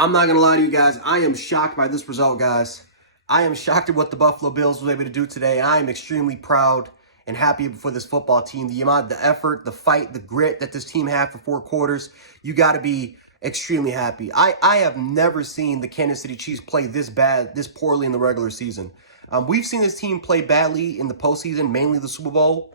I'm not going to lie to you guys. I am shocked by this result, guys. I am shocked at what the Buffalo Bills was able to do today. I am extremely proud and happy for this football team. The amount, the effort, the fight, the grit that this team had for 4 quarters, you got to be extremely happy. I have never seen the Kansas City Chiefs play this bad, this poorly in the regular season. We've seen this team play badly in the postseason, mainly the Super Bowl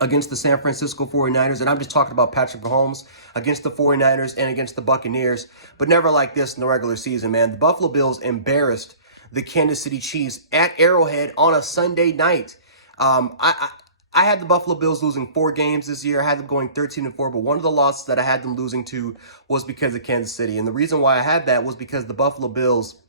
against the San Francisco 49ers, and I'm just talking about Patrick Mahomes against the 49ers and against the Buccaneers, but never like this in the regular season, man. The Buffalo Bills embarrassed the Kansas City Chiefs at Arrowhead on a Sunday night. I had the Buffalo Bills losing 4 games this year. I had them going 13-4, but one of the losses that I had them losing to was because of Kansas City, and the reason why I had that was because the Buffalo Bills,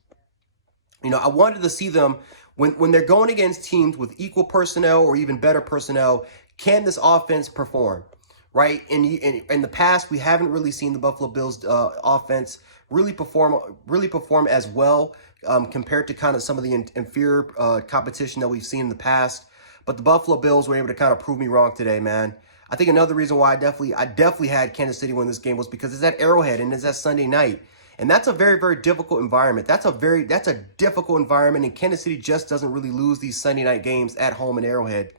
I wanted to see them when they're going against teams with equal personnel or even better personnel. Can this offense perform, right? In the past, we haven't really seen the Buffalo Bills offense really perform as well compared to kind of some of the inferior competition that we've seen in the past. But the Buffalo Bills were able to kind of prove me wrong today, man. I think another reason why I definitely had Kansas City win this game was because it's at Arrowhead and it's at Sunday night. And that's a very, very difficult environment. That's a difficult environment, and Kansas City just doesn't really lose these Sunday night games at home in Arrowhead.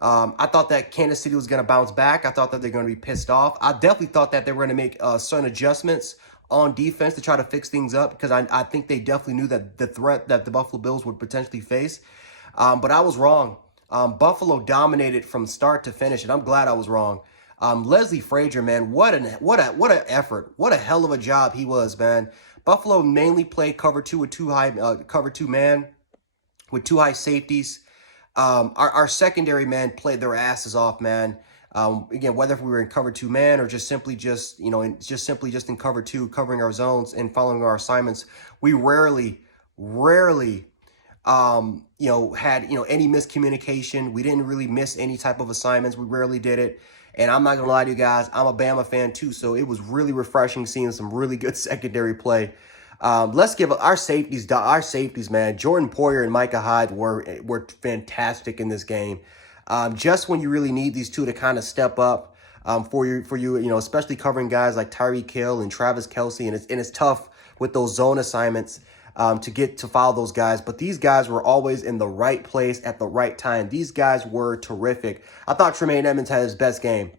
I thought that Kansas City was going to bounce back. I thought that they're going to be pissed off. I definitely thought that they were going to make certain adjustments on defense to try to fix things up, because I think they definitely knew that the threat that the Buffalo Bills would potentially face. But I was wrong. Buffalo dominated from start to finish, and I'm glad I was wrong. Leslie Frazier, man, what an effort. What a hell of a job he was, man. Buffalo mainly played cover 2 with cover 2 man with 2 high safeties. Our secondary man played their asses off, man. Again, whether we were in cover 2 man or just simply in cover 2, covering our zones and following our assignments, we rarely had any miscommunication. We didn't really miss any type of assignments. We rarely did it. And I'm not gonna lie to you guys, I'm a Bama fan too, so it was really refreshing seeing some really good secondary play. Let's give our safeties, man. Jordan Poyer and Micah Hyde were fantastic in this game. Just when you really need these two to kind of step up for you, especially covering guys like Tyreek Hill and Travis Kelce, and it's tough with those zone assignments to get to follow those guys. But these guys were always in the right place at the right time. These guys were terrific. I thought Tremaine Edmunds had his best game.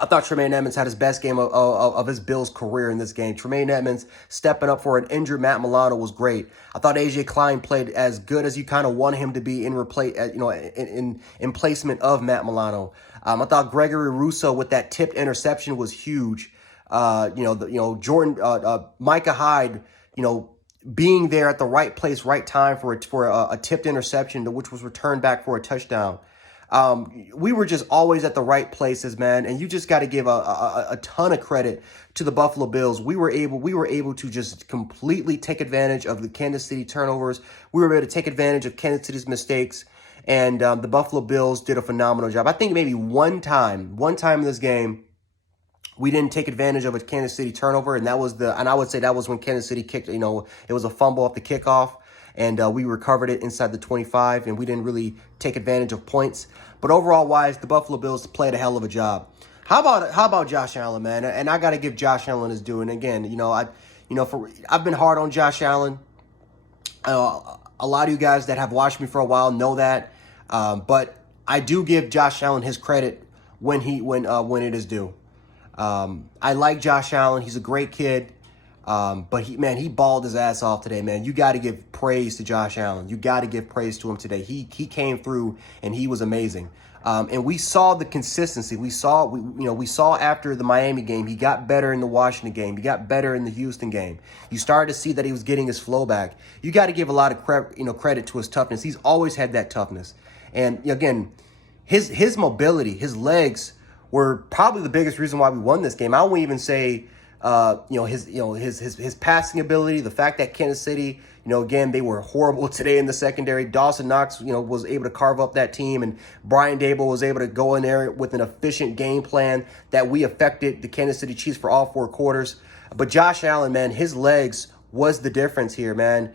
I thought Tremaine Edmunds had his best game of his Bills career in this game. Tremaine Edmunds stepping up for an injured Matt Milano was great. I thought AJ Klein played as good as you kind of want him to be in placement of Matt Milano. I thought Gregory Rousseau with that tipped interception was huge. Jordan Micah Hyde, being there at the right place, right time for a tipped interception, which was returned back for a touchdown. We were just always at the right places, man, and you just got to give a ton of credit to the Buffalo Bills. We were able to just completely take advantage of the Kansas City turnovers. We were able to take advantage of Kansas City's mistakes, and the Buffalo Bills did a phenomenal job. I think maybe one time in this game, we didn't take advantage of a Kansas City turnover, and I would say that was when Kansas City kicked. It was a fumble off the kickoff, and we recovered it inside the 25, and we didn't really take advantage of points. But overall wise, the Buffalo Bills played a hell of a job. How about Josh Allen, man? And I got to give Josh Allen his due. And again, I've been hard on Josh Allen. A lot of you guys that have watched me for a while know that, but I do give Josh Allen his credit when it is due. I like Josh Allen. He's a great kid. But he balled his ass off today, man. You got to give praise to Josh Allen. You got to give praise to him today. He came through and he was amazing. And we saw the consistency. We saw after the Miami game, he got better in the Washington game. He got better in the Houston game. You started to see that he was getting his flow back. You got to give a lot of credit to his toughness. He's always had that toughness. And again, his mobility, his legs were probably the biggest reason why we won this game. I won't even say his passing ability, the fact that Kansas City, again, they were horrible today in the secondary. Dawson Knox, was able to carve up that team, and Brian Dable was able to go in there with an efficient game plan that we affected the Kansas City Chiefs for all 4 quarters. But Josh Allen, man, his legs was the difference here, man.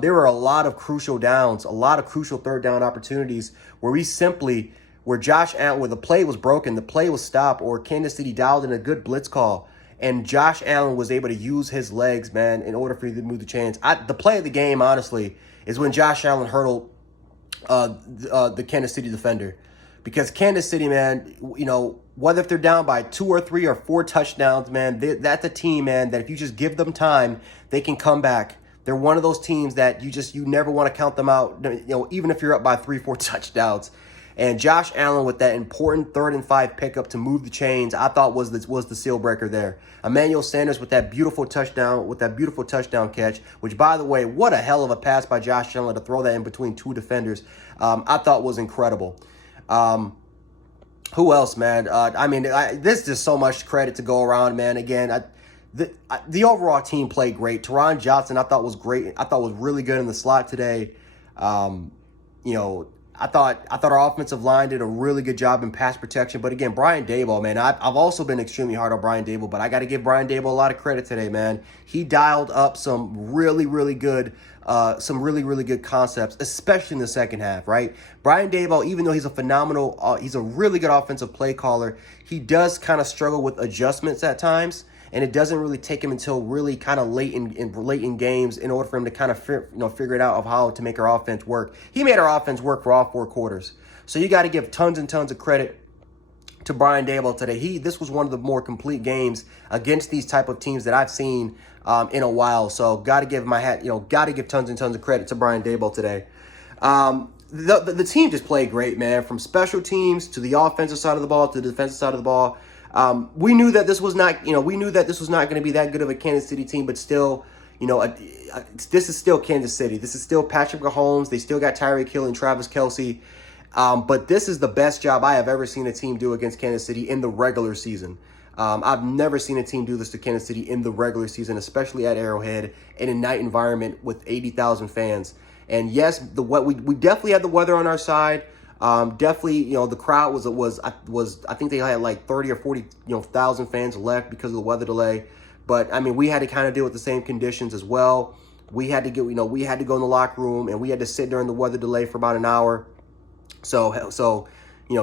There were a lot of crucial downs, a lot of crucial third down opportunities where Josh Allen, where the play was broken, the play was stopped, or Kansas City dialed in a good blitz call, and Josh Allen was able to use his legs, man, in order for you to move the chains. The play of the game, honestly, is when Josh Allen hurdled the Kansas City defender. Because Kansas City, man, you know, whether if they're down by 2 or 3 or 4 touchdowns, man, that's a team, man, that if you just give them time, they can come back. They're one of those teams that you never want to count them out, you know, even if you're up by 3, 4 touchdowns. And Josh Allen with that important 3rd and 5 pickup to move the chains, I thought was the seal breaker there. Emmanuel Sanders with that beautiful touchdown catch, which, by the way, what a hell of a pass by Josh Allen to throw that in between 2 defenders. I thought was incredible. Who else, man? I mean, there's just so much credit to go around, man. Again, the overall team played great. Teron Johnson, I thought was great. I thought was really good in the slot today. You know, I thought our offensive line did a really good job in pass protection. But again, Brian Daboll, man, I've also been extremely hard on Brian Daboll, but I got to give Brian Daboll a lot of credit today, man. He dialed up some really good concepts, especially in the second half, right? Brian Daboll, even though he's he's a really good offensive play caller, he does kind of struggle with adjustments at times. And it doesn't really take him until really kind of late in games in order for him to kind of figure it out of how to make our offense work. He made our offense work for all 4 quarters. So you got to give tons and tons of credit to Brian Daboll today. This was one of the more complete games against these type of teams that I've seen in a while. So got to give tons and tons of credit to Brian Daboll today. The team just played great, man. From special teams to the offensive side of the ball to the defensive side of the ball. We knew that this was not going to be that good of a Kansas City team, but still, this is still Kansas City. This is still Patrick Mahomes. They still got Tyreek Hill and Travis Kelce. But this is the best job I have ever seen a team do against Kansas City in the regular season. I've never seen a team do this to Kansas City in the regular season, especially at Arrowhead in a night environment with 80,000 fans. And yes, we definitely had the weather on our side. Definitely, the crowd was I think they had like 30 or 40, thousand fans left because of the weather delay. But I mean, we had to kind of deal with the same conditions as well. We had to we had to go in the locker room and we had to sit during the weather delay for about an hour. So,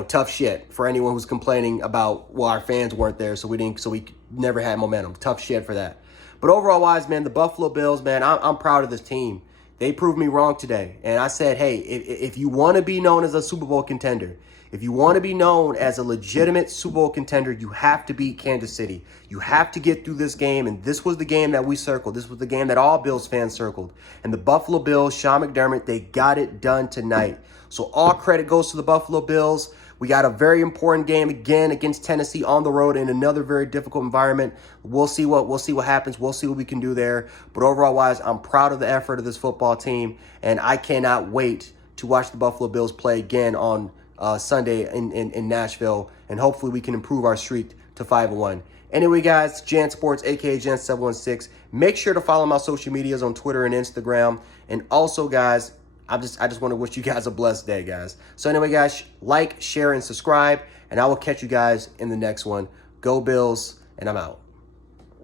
tough shit for anyone who's complaining about, well, our fans weren't there, so we never had momentum. Tough shit for that. But overall wise, man, the Buffalo Bills, man, I'm proud of this team. They proved me wrong today. And I said, hey, if you want to be known as a Super Bowl contender, if you want to be known as a legitimate Super Bowl contender, you have to beat Kansas City. You have to get through this game. And this was the game that we circled. This was the game that all Bills fans circled. And the Buffalo Bills, Sean McDermott, they got it done tonight. So all credit goes to the Buffalo Bills. We got a very important game again against Tennessee on the road in another very difficult environment. We'll see what happens. We'll see what we can do there. But overall wise, I'm proud of the effort of this football team, and I cannot wait to watch the Buffalo Bills play again on Sunday in Nashville, and hopefully we can improve our streak to 5-1. Anyway, guys, Jan Sports, aka Jan716. Make sure to follow my social medias on Twitter and Instagram, and also, guys, I just want to wish you guys a blessed day, guys. So anyway, guys, like, share, and subscribe, and I will catch you guys in the next one. Go Bills, and I'm out.